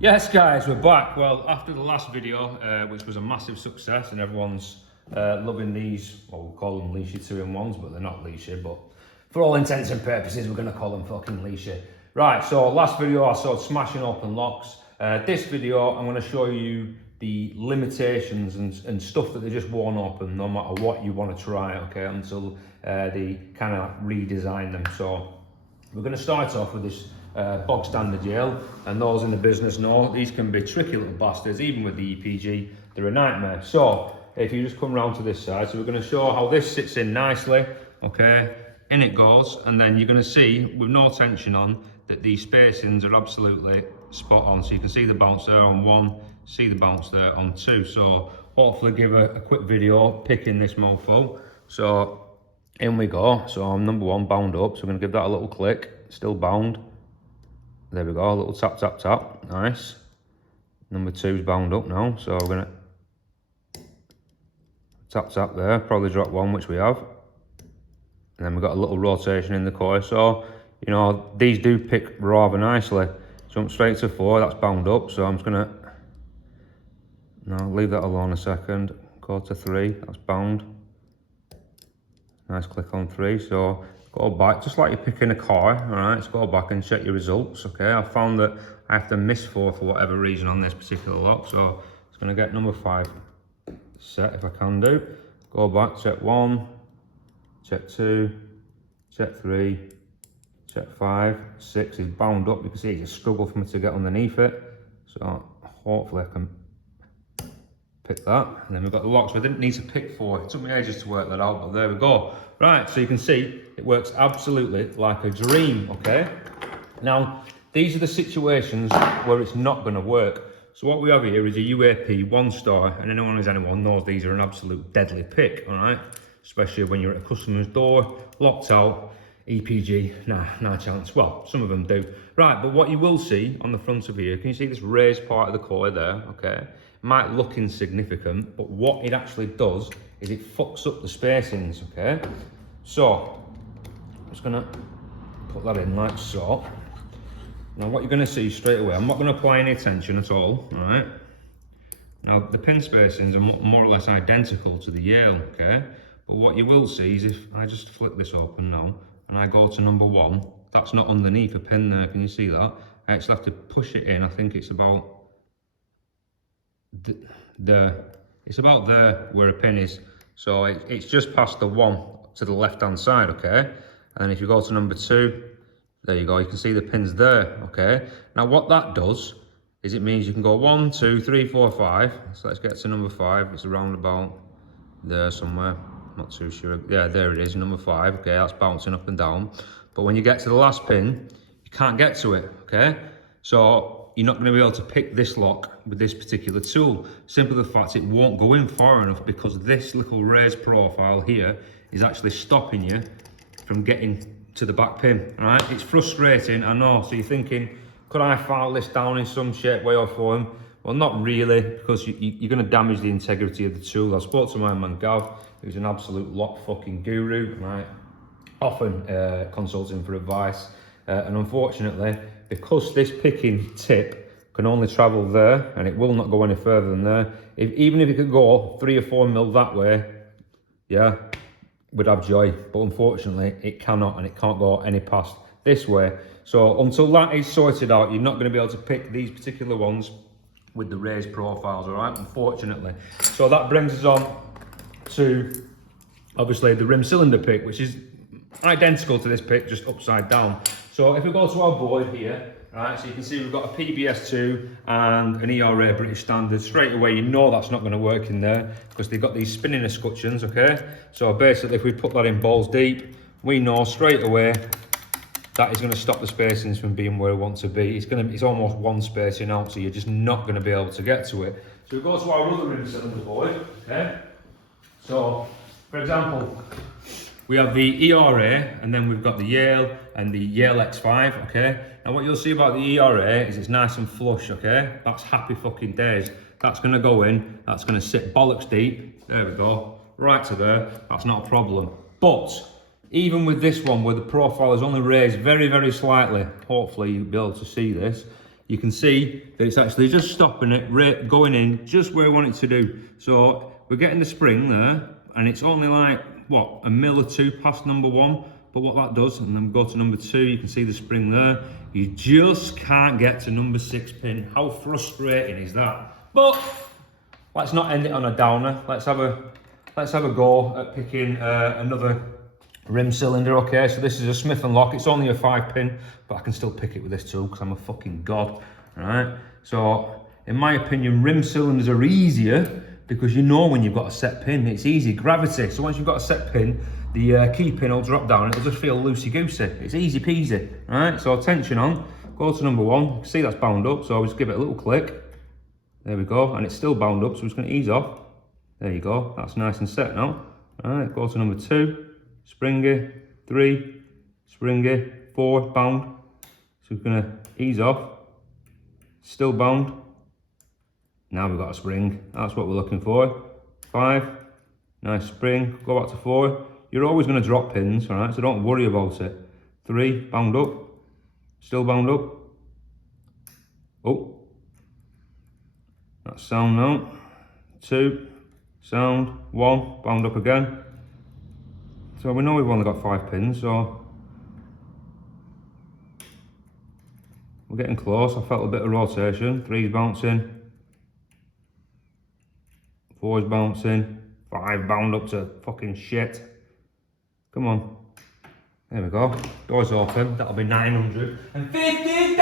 Yes guys, we're back. Well, after the last video, which was a massive success and everyone's loving these, well, we'll call them Lishi 2-in-1s, but they're not Lishi, but for all intents and purposes, we're going to call them fucking Lishi. Right, so last video I showed smashing open locks. This video, I'm going to show you the limitations and stuff that they just won't open no matter what you want to try, okay, until they kind of redesign them. So we're going to start off with this Bog Standard Yale, and those in the business know these can be tricky little bastards. Even with the EPG, they're a nightmare. So if you just come round to this side, so we're going to show how this sits in nicely, okay, in it goes, and then you're going to see with no tension on that these spacings are absolutely spot on. So you can see the bounce there on 1, see the bounce there on 2. So hopefully give a quick video picking this mofo. So in we go. So I'm number 1 bound up, so I'm going to give that a little click, still bound. There we go, a little tap, tap, tap, nice. Number 2's bound up now, so we're gonna tap, tap there, probably drop 1, which we have. And then we've got a little rotation in the coil, so, you know, these do pick rather nicely. Jump straight to 4, that's bound up, so I'm just gonna, no, leave that alone a second. Go to 3, that's bound. Nice click on 3, so go back, just like you're picking a car, all right, let's go back and check your results, okay? I found that I have to miss 4 for whatever reason on this particular lock, so it's gonna get number 5 set if I can do. Go back, check 1, check 2, check 3, check 5, 6 is bound up. You can see it's a struggle for me to get underneath it, so hopefully I can pick that. And then we've got the locks. We didn't need to pick 4. It took me ages to work that out, but there we go. Right, so you can see it works absolutely like a dream, okay? Now, these are the situations where it's not going to work. So what we have here is a UAP 1-star, and anyone who's anyone knows these are an absolute deadly pick, all right? Especially when you're at a customer's door, locked out, EPG, nah chance. Well, some of them do. Right, but what you will see on the front of here, can you see this raised part of the coil there, okay? Might look insignificant, but what it actually does is it fucks up the spacings, okay? So, I'm just gonna put that in like so. Now what you're gonna see straight away, I'm not gonna apply any tension at all right? Now the pin spacings are more or less identical to the Yale, okay? But what you will see is if I just flip this open now, and I go to number 1, that's not underneath a pin there, can you see that? I actually have to push it in, I think it's about it's about there where a pin is, so it's just past the 1 to the left hand side, okay? And then if you go to number 2, there you go, you can see the pins there, okay? Now what that does is it means you can go 1, 2, 3, 4, 5. So let's get to number 5. It's around about there somewhere, not too sure. Yeah, there it is, number 5. Okay, that's bouncing up and down, but when you get to the last pin you can't get to it, okay? So you're not going to be able to pick this lock with this particular tool. Simply the fact it won't go in far enough because this little raised profile here is actually stopping you from getting to the back pin, all right? It's frustrating, I know. So you're thinking, could I file this down in some shape, way or form? Well, not really, because you're going to damage the integrity of the tool. I spoke to my man Gav, who's an absolute lock fucking guru, right? Often consulting for advice. And unfortunately, because this picking tip can only travel there and it will not go any further than there, even if it could go 3 or 4 mil that way, yeah, we'd have joy. But unfortunately, it cannot, and it can't go any past this way. So until that is sorted out, you're not going to be able to pick these particular ones with the raised profiles, all right, unfortunately. So that brings us on to, obviously, the rim cylinder pick, which is identical to this pick, just upside down. So if we go to our board here, right, so you can see we've got a PBS2 and an ERA British Standard. Straight away, you know that's not going to work in there because they've got these spinning escutcheons, okay? So basically, if we put that in balls deep, we know straight away that is going to stop the spacings from being where we want to be. It's almost 1 spacing out, so you're just not going to be able to get to it. So we go to our other rim cylinder board, okay? So, for example, we have the ERA, and then we've got the Yale and the Yale X5, okay? Now what you'll see about the ERA is it's nice and flush, okay? That's happy fucking days. That's gonna go in, that's gonna sit bollocks deep. There we go, right to there, that's not a problem. But even with this one, where the profile is only raised very, very slightly, hopefully you'll be able to see this, you can see that it's actually just stopping it, going in just where we want it to do. So we're getting the spring there, and it's only like, what, a mil or two past number 1. But what that does, and then we go to number 2, you can see the spring there. You just can't get to number 6 pin. How frustrating is that? But let's not end it on a downer. Let's have a go at picking another rim cylinder. Okay, so this is a Smith & Lock. It's only a 5 pin, but I can still pick it with this tool because I'm a fucking god. All right. So in my opinion, rim cylinders are easier because you know when you've got a set pin. It's easy, gravity. So once you've got a set pin, the key pin will drop down and it'll just feel loosey-goosey. It's easy peasy, right? So tension on, go to number 1. You can see that's bound up, so I'll just give it a little click. There we go, and it's still bound up, so we're just gonna ease off. There you go, that's nice and set now. All right, go to number 2, springy, 3, springy, 4, bound. So we're gonna ease off, still bound. Now we've got a spring, that's what we're looking for. 5, nice spring, go back to 4. You're always going to drop pins, all right, so don't worry about it. 3, bound up, still bound up. Oh, that's sound now. 2, sound, 1, bound up again. So we know we've only got 5 pins, so we're getting close. I felt a bit of rotation. 3's bouncing, 4's bouncing, 5 bound up to fucking shit. Come on. There we go. Doors open. That'll be 950